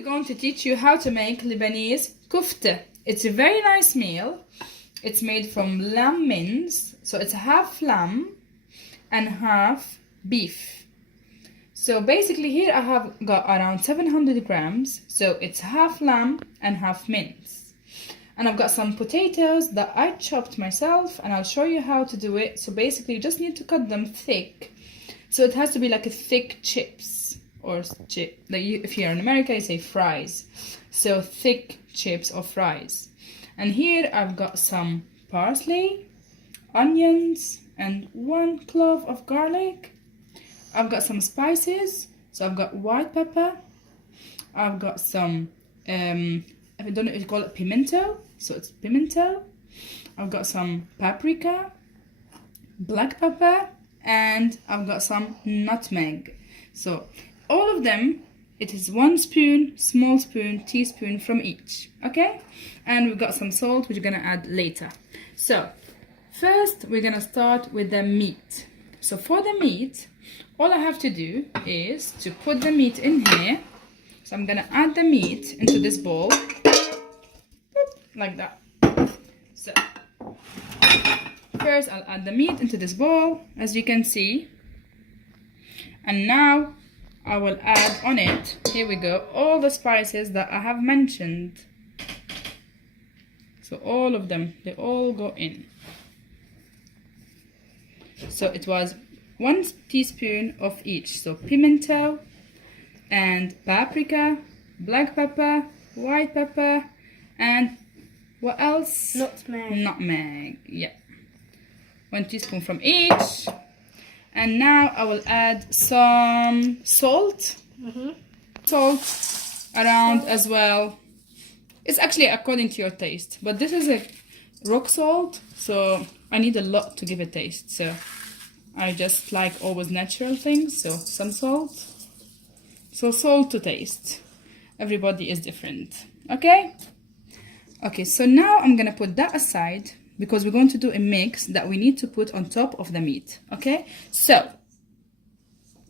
we're going to teach you how to make Lebanese kofte. It's a very nice meal. It's made from lamb mince, so it's half lamb and half beef. So basically here I have got around 700 grams, so it's half lamb and half mince. And I've got some potatoes that I chopped myself, and I'll show you how to do it. So basically you just need to cut them thick. So it has to be like a thick chips, or chip, like if you're in America you say fries. So thick chips or fries. And here I've got some parsley, onions, and 1 clove of garlic. I've got some spices, so I've got white pepper. I've got some, I don't know if you call it pimento, so it's pimento. I've got some paprika, black pepper, and I've got some nutmeg. So all of them, it is 1 spoon, small spoon, teaspoon from each, okay? And we've got some salt, which we're gonna add later. So first we're gonna start with the meat. So for the meat, all I have to do is to put the meat in here. So I'm gonna add the meat into this bowl, like that. So first I'll add the meat into this bowl, as you can see. And now I will add on it, here we go, all the spices that I have mentioned. So all of them, they all go in. So it was 1 teaspoon of each. So pimento and paprika, black pepper, white pepper, and what else? Nutmeg. Nutmeg, yeah. 1 teaspoon from each. And now I will add some salt. Salt around as well. It's actually according to your taste, but this is a rock salt, so I need a lot to give a taste. So I just like always natural things, so some salt. So salt to taste. Everybody is different. Okay? Okay, so now I'm gonna put that aside, because we're going to do a mix that we need to put on top of the meat, okay? So,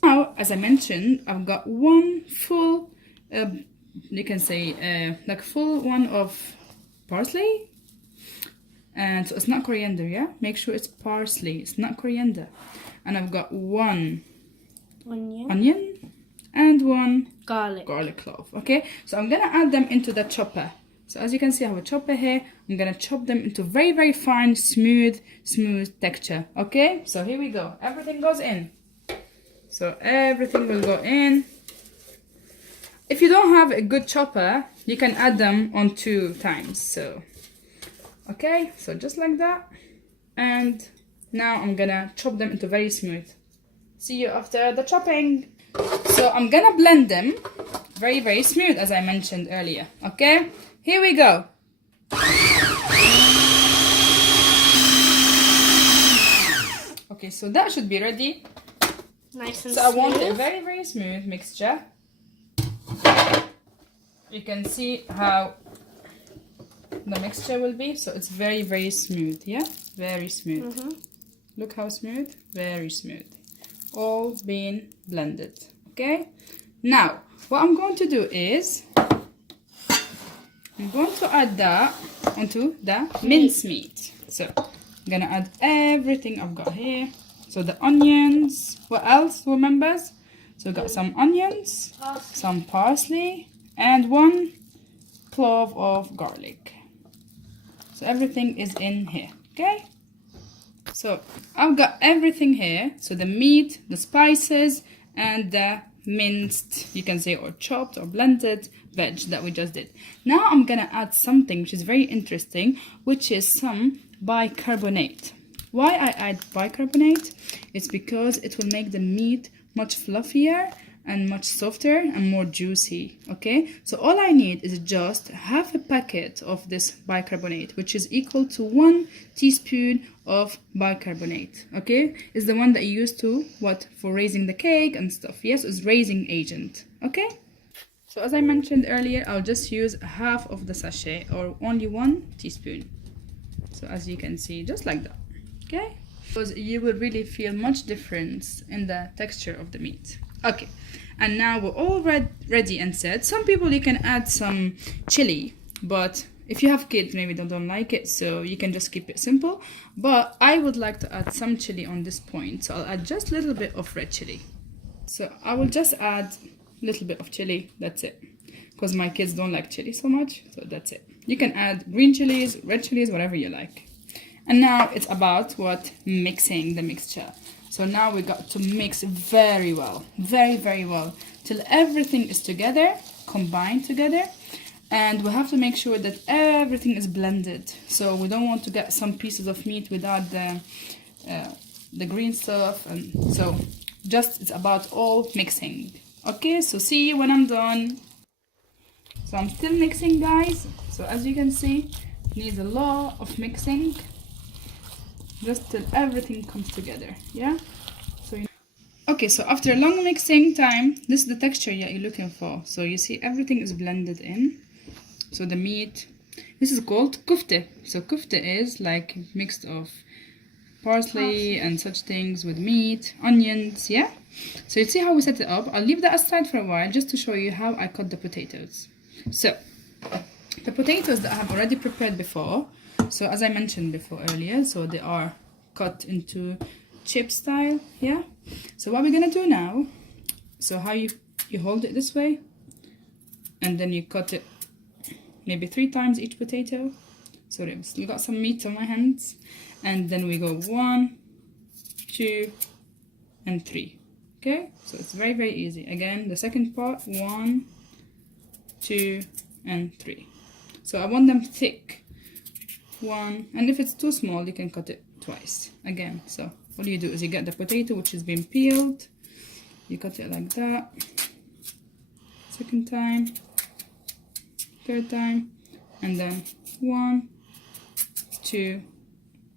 now, as I mentioned, I've got 1 full, you can say, like full one of parsley. And so it's not coriander, yeah? Make sure it's parsley, it's not coriander. And I've got 1 onion and 1 garlic clove, okay? So I'm gonna add them into the chopper. So as you can see, I have a chopper here. I'm gonna chop them into very, very fine, smooth texture. Okay, so here we go. Everything goes in. So everything will go in. If you don't have a good chopper, you can add them on 2 times. So, okay, so just like that. And now I'm gonna chop them into very smooth. See you after the chopping. So I'm gonna blend them very, very smooth, as I mentioned earlier. Okay. Here we go. Okay, so that should be ready. Nice and so smooth. I want a very, very smooth mixture. You can see how the mixture will be. So it's very, very smooth, yeah? Very smooth. Look how smooth. Very smooth. All being blended, okay? Now, what I'm going to do is I'm going to add that onto the mincemeat. So I'm gonna add everything I've got here. So the onions, what else remembers? So we've got some onions, some parsley, and 1 clove of garlic. So everything is in here, okay? So I've got everything here. So the meat, the spices, and the minced, you can say, or chopped or blended veg that we just did. Now I'm gonna add something which is very interesting, which is some bicarbonate. Why I add bicarbonate? It's because it will make the meat much fluffier and much softer and more juicy, okay? So all I need is just half a packet of this bicarbonate, which is equal to 1 teaspoon of bicarbonate, okay? It's the one that you use to, for raising the cake and stuff. Yes, it's raising agent, okay? So as I mentioned earlier, I'll just use half of the sachet, or only 1 teaspoon. So as you can see, just like that, okay? Because you will really feel much difference in the texture of the meat. Okay, And now we're all ready and set. Some people, you can add some chili, but if you have kids, maybe they don't like it, so you can just keep it simple. But I would like to add some chili on this point, so I'll add just a little bit of red chili. So I will just add a little bit of chili, that's it. Because my kids don't like chili so much, so that's it. You can add green chilies, red chilies, whatever you like. And now it's about what? Mixing the mixture. So now we got to mix very well, very, very well, till everything is together, combined together. And we have to make sure that everything is blended. So we don't want to get some pieces of meat without the green stuff. And so just it's about all mixing. Okay, so see you when I'm done. So I'm still mixing, guys. So as you can see, it needs a lot of mixing. Just till everything comes together, yeah? Okay, so after a long mixing time, this is the texture that you're looking for. So you see everything is blended in. So the meat, this is called kofte. So kofte is like mixed of parsley and such things with meat, onions, yeah? So you see how we set it up. I'll leave that aside for a while just to show you how I cut the potatoes. So the potatoes that I have already prepared before, so as I mentioned before earlier, so they are cut into chip style, yeah? So what we're gonna do now, so how you hold it this way, and then you cut it maybe 3 times each potato. Sorry, I still got some meat on my hands. And then we go 1, 2, and 3. Okay, so it's very, very easy. Again, the second part, 1, 2, and 3. So I want them thick. 1, and if it's too small, you can cut it twice. Again, so all you do is you get the potato which has been peeled, you cut it like that. Second time, third time, and then 1, 2,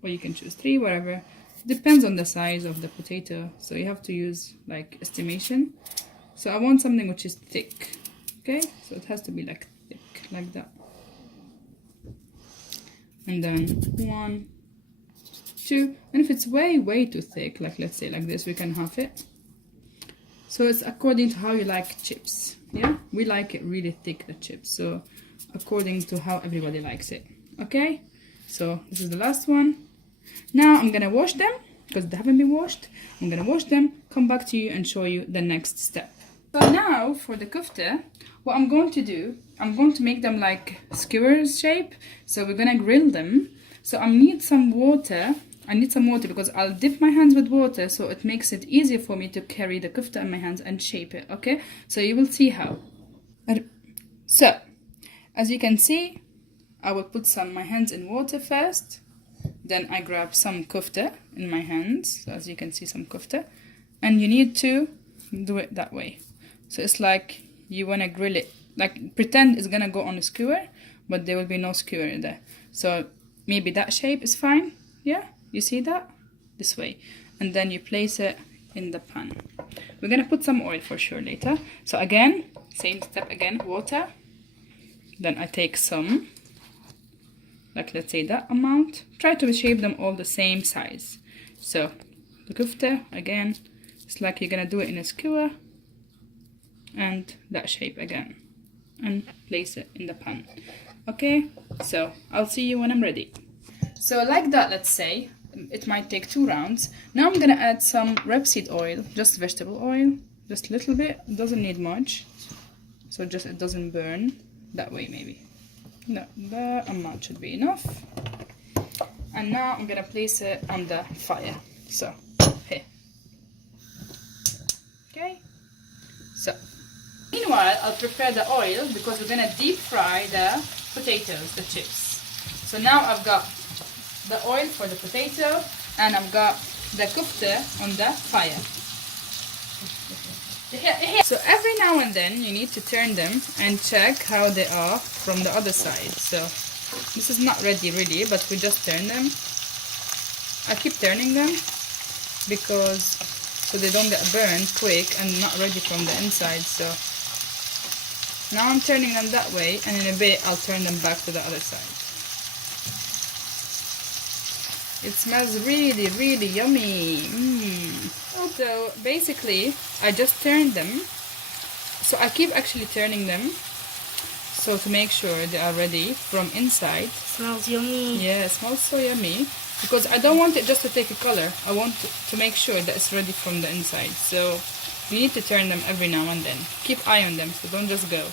or you can choose 3, whatever. Depends on the size of the potato, so you have to use like estimation. So I want something which is thick, okay? So it has to be like thick, like that. And then 1, 2, and if it's way too thick, like let's say like this, we can half it. So it's according to how you like chips, yeah? We like it really thick, the chips, so according to how everybody likes it, okay? So this is the last one. Now I'm gonna wash them because they haven't been washed. I'm gonna wash them, come back to you and show you the next step. So now for the kofte, what I'm going to do, I'm going to make them like skewers shape. So we're gonna grill them. So I need some water. I need some water because I'll dip my hands with water, so it makes it easier for me to carry the kofte in my hands and shape it, okay? So you will see how. So as you can see, I will put my hands in water first. Then I grab some kofte in my hands. So as you can see, some kofte. And you need to do it that way. So it's like you want to grill it. Like pretend it's going to go on a skewer, but there will be no skewer there. So maybe that shape is fine. Yeah, you see that? This way. And then you place it in the pan. We're going to put some oil for sure later. So again, same step again, water. Then I take some, like let's say that amount. Try to shape them all the same size. So the kofte, again, it's like you're gonna do it in a skewer, and that shape again, and place it in the pan. Okay, so I'll see you when I'm ready. So like that, let's say, it might take 2 rounds. Now I'm gonna add some rapeseed oil, just vegetable oil, just a little bit, it doesn't need much. So just it doesn't burn. That way maybe. No, that amount should be enough. And now I'm gonna place it on the fire. So, here. Okay. So, meanwhile, I'll prepare the oil because we're gonna deep fry the potatoes, the chips. So now I've got the oil for the potato and I've got the kofte on the fire. So every now and then you need to turn them and check how they are from the other side. So this is not ready really, but we just turn them. I keep turning them because so they don't get burned quick and not ready from the inside. So now I'm turning them that way, and in a bit I'll turn them back to the other side. It smells really, really yummy. So basically, I just turned them So I keep actually turning them, so to make sure they are ready from inside. Smells yummy. Yeah, it smells so yummy. Because I don't want it just to take a color. I want to make sure that it's ready from the inside. So you need to turn them every now and then. Keep eye on them, so don't just go.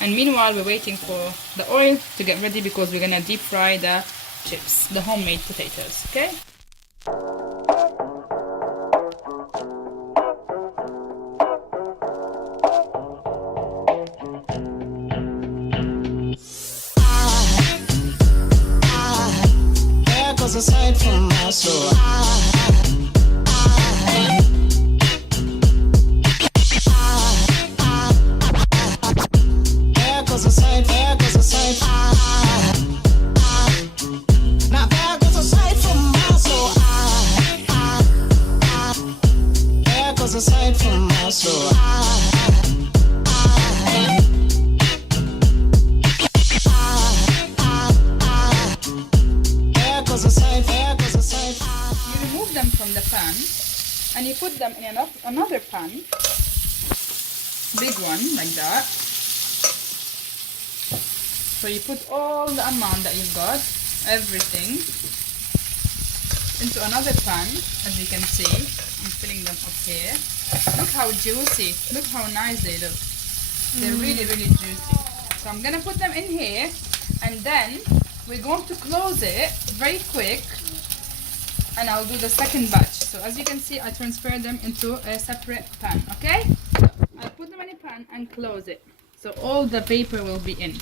And meanwhile, we're waiting for the oil to get ready because we're gonna deep fry the chips, the homemade potatoes, okay? Aside from my soul, there goes a sight, there goes a sight. Now there goes a sight from my soul. There goes a sight from my soul. You remove them from the pan and you put them in another pan, big one like that. So you put all the amount that you've got, everything, into another pan. As you can see, I'm filling them up here. Look how juicy, look how nice they look. They're really juicy. So I'm gonna put them in here, and then we're going to close it very quick, and I'll do the second batch. So as you can see, I transfer them into a separate pan, okay? So I put them in a pan and close it, so all the vapor will be in.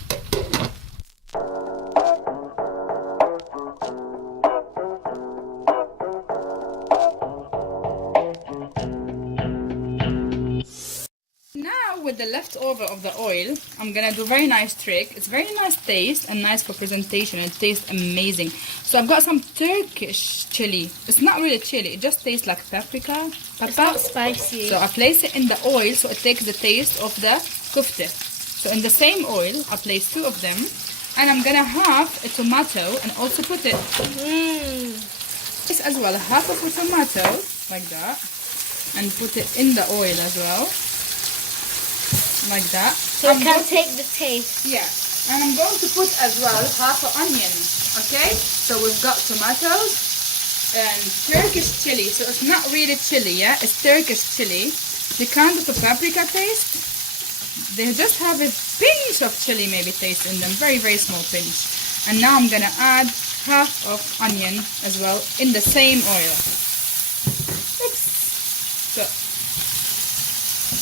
Now with the leftover of the oil, I'm gonna do a very nice trick. It's very nice taste and nice for presentation. It tastes amazing. So I've got some Turkish chili. It's not really chili, it just tastes like paprika. It's not spicy. So I place it in the oil so it takes the taste of the kofte. So in the same oil, I place 2 of them, and I'm gonna have a tomato and also put it. This as well, half of a tomato like that, and put it in the oil as well. Like that. So it can take the taste. Yeah. And I'm going to put as well half an onion. Okay? So we've got tomatoes and Turkish chili. So it's not really chili, yeah? It's Turkish chili. The kind of a paprika taste. They just have a pinch of chili maybe taste in them. Very small pinch. And now I'm gonna add half of onion as well in the same oil. Oops. So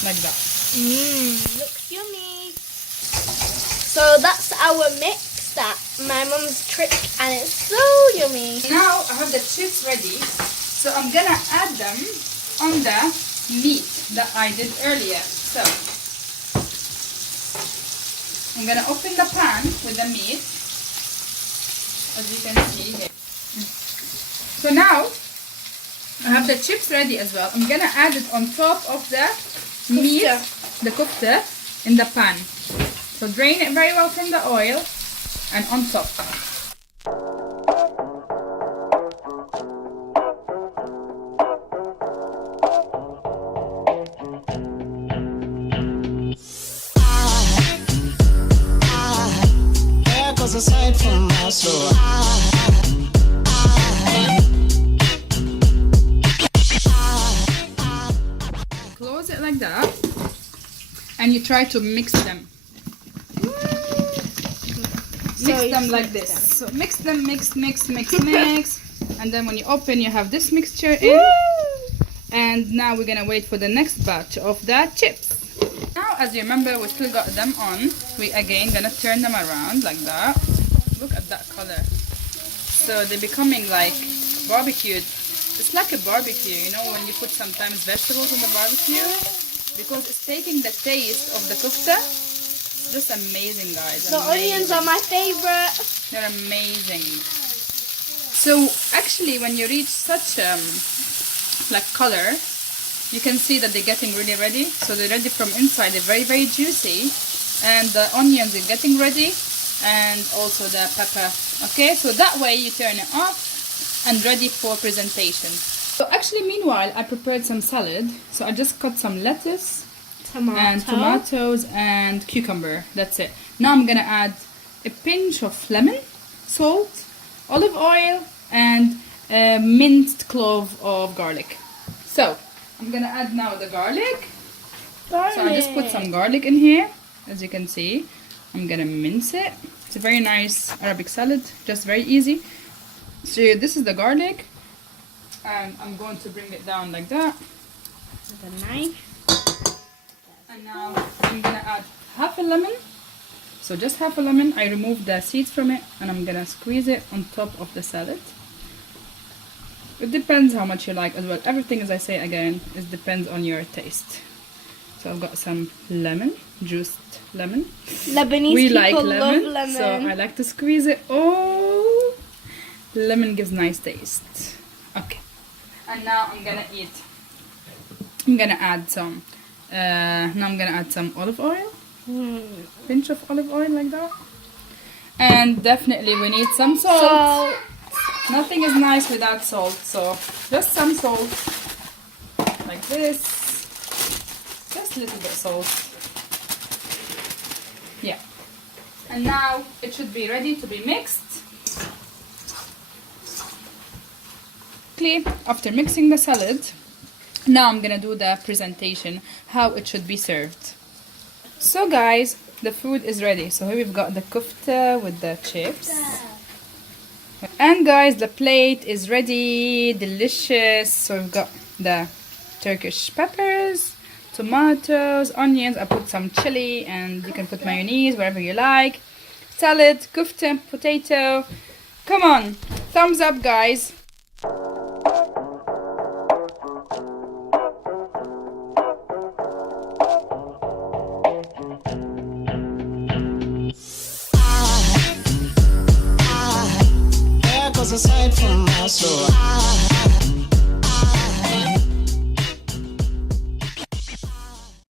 like that. Looks yummy. So that's our mix, that my mum's trick, and it's so yummy. Now I have the chips ready, so I'm gonna add them on the meat that I did earlier. So I'm gonna open the pan with the meat, as you can see here. So now I have the chips ready as well. I'm gonna add it on top of the meat, the kofte, in the pan. So drain it very well from the oil and on top. There goes a sight from my soul. Close it like that, and you try to mix them. Mix them like this. So mix them, mix, and then when you open, you have this mixture in. And now we're gonna wait for the next batch of the chips. Now, as you remember, we still got them on. We again gonna turn them around like that. Look at that color. So they're becoming like barbecued. It's like a barbecue, you know, when you put sometimes vegetables on the barbecue, because it's taking the taste of the kofte. Just amazing, guys. The onions are my favorite. They're amazing. So actually, when you reach such like color, you can see that they're getting really ready. So they're ready from inside. They're very juicy, and the onions are getting ready, and also the pepper. Okay, so that way you turn it off and ready for presentation. So actually, meanwhile, I prepared some salad. So I just cut some lettuce, and tomatoes and cucumber. That's it. Now I'm gonna add a pinch of lemon, salt, olive oil, and a minced clove of garlic. So I'm gonna add now the garlic. So I just put some garlic in here, as you can see. I'm gonna mince it. It's a very nice Arabic salad, just very easy. So this is the garlic, and I'm going to bring it down like that with a knife. And now I'm gonna add half a lemon. So just half a lemon. I removed the seeds from it, and I'm gonna squeeze it on top of the salad. It depends how much you like as well. Everything, as I say again, it depends on your taste. So I've got some lemon, juiced lemon. Lebanese We people like lemon, love lemon. so I like to squeeze it. Oh, lemon gives nice taste. Okay, and now I'm gonna add some. Now I'm gonna add some olive oil. Pinch of olive oil like that. And definitely we need some salt. Nothing is nice without salt, so just some salt like this. Just a little bit of salt. Yeah. And now it should be ready to be mixed. After mixing the salad, now I'm gonna do the presentation, how it should be served. So guys, the food is ready. So here we've got the kofte with the chips. And guys, the plate is ready, delicious. So we've got the Turkish peppers, tomatoes, onions. I put some chili, and you can put mayonnaise, wherever you like. Salad, kofte, potato. Come on, thumbs up guys. Aside from my soul.